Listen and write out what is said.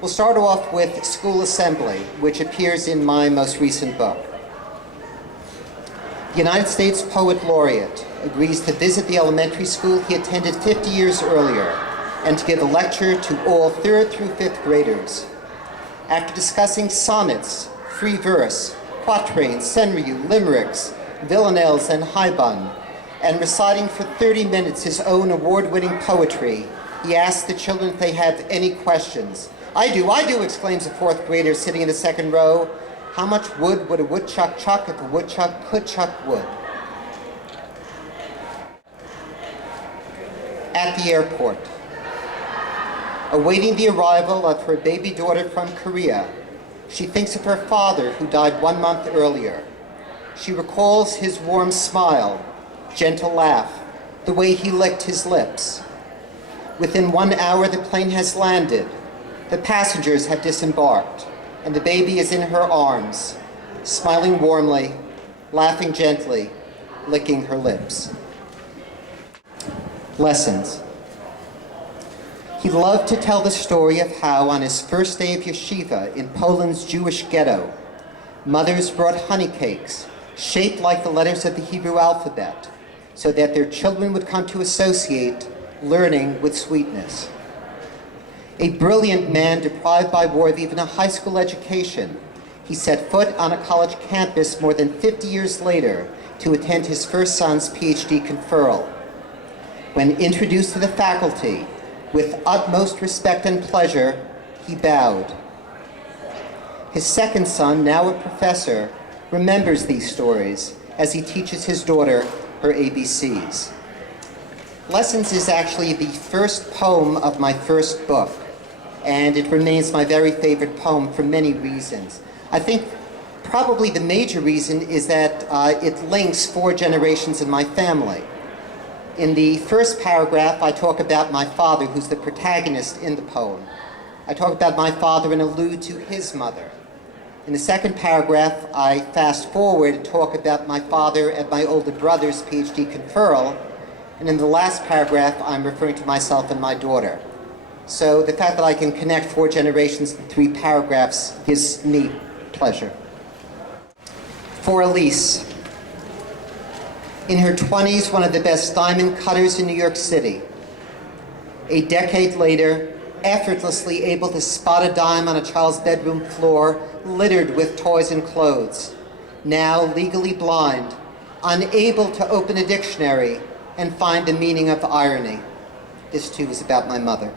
We'll start off with School Assembly, which appears in my most recent book. The United States Poet Laureate agrees to visit the elementary school he attended 50 years earlier and to give a lecture to all 3rd through 5th graders. After discussing sonnets, free verse, quatrains, senryu, limericks, villanelles, and haibun, and reciting for 30 minutes his own award-winning poetry, he asks the children if they have any questions. I do, exclaims a 4th grader sitting in the 2nd row. How much wood would a woodchuck chuck if a woodchuck could chuck wood? At the airport. Awaiting the arrival of her baby daughter from Korea, she thinks of her father who died 1 month earlier. She recalls his warm smile, gentle laugh, the way he licked his lips. Within 1 hour, the plane has landed. The passengers have disembarked, and the baby is in her arms, smiling warmly, laughing gently, licking her lips. Lessons. He loved to tell the story of how, on his first day of yeshiva in Poland's Jewish ghetto, mothers brought honey cakes, shaped like the letters of the Hebrew alphabet, so that their children would come to associate learning with sweetness. A brilliant man deprived by war of even a high school education, he set foot on a college campus more than 50 years later to attend his first son's PhD conferral. When introduced to the faculty, with utmost respect and pleasure, he bowed. His second son, now a professor, remembers these stories as he teaches his daughter her ABCs. Lessons is actually the first poem of my first book, and it remains my very favorite poem for many reasons. I think probably the major reason is that it links 4 generations in my family. In the first paragraph, I talk about my father, who's the protagonist in the poem. I talk about my father and allude to his mother. In the second paragraph, I fast forward and talk about my father and my older brother's PhD conferral. And in the last paragraph, I'm referring to myself and my daughter. So the fact that I can connect 4 generations in 3 paragraphs gives me pleasure. For Elise. In her 20s, one of the best diamond cutters in New York City. A decade later, effortlessly able to spot a dime on a child's bedroom floor littered with toys and clothes. Now legally blind, unable to open a dictionary and find the meaning of irony. This too is about my mother.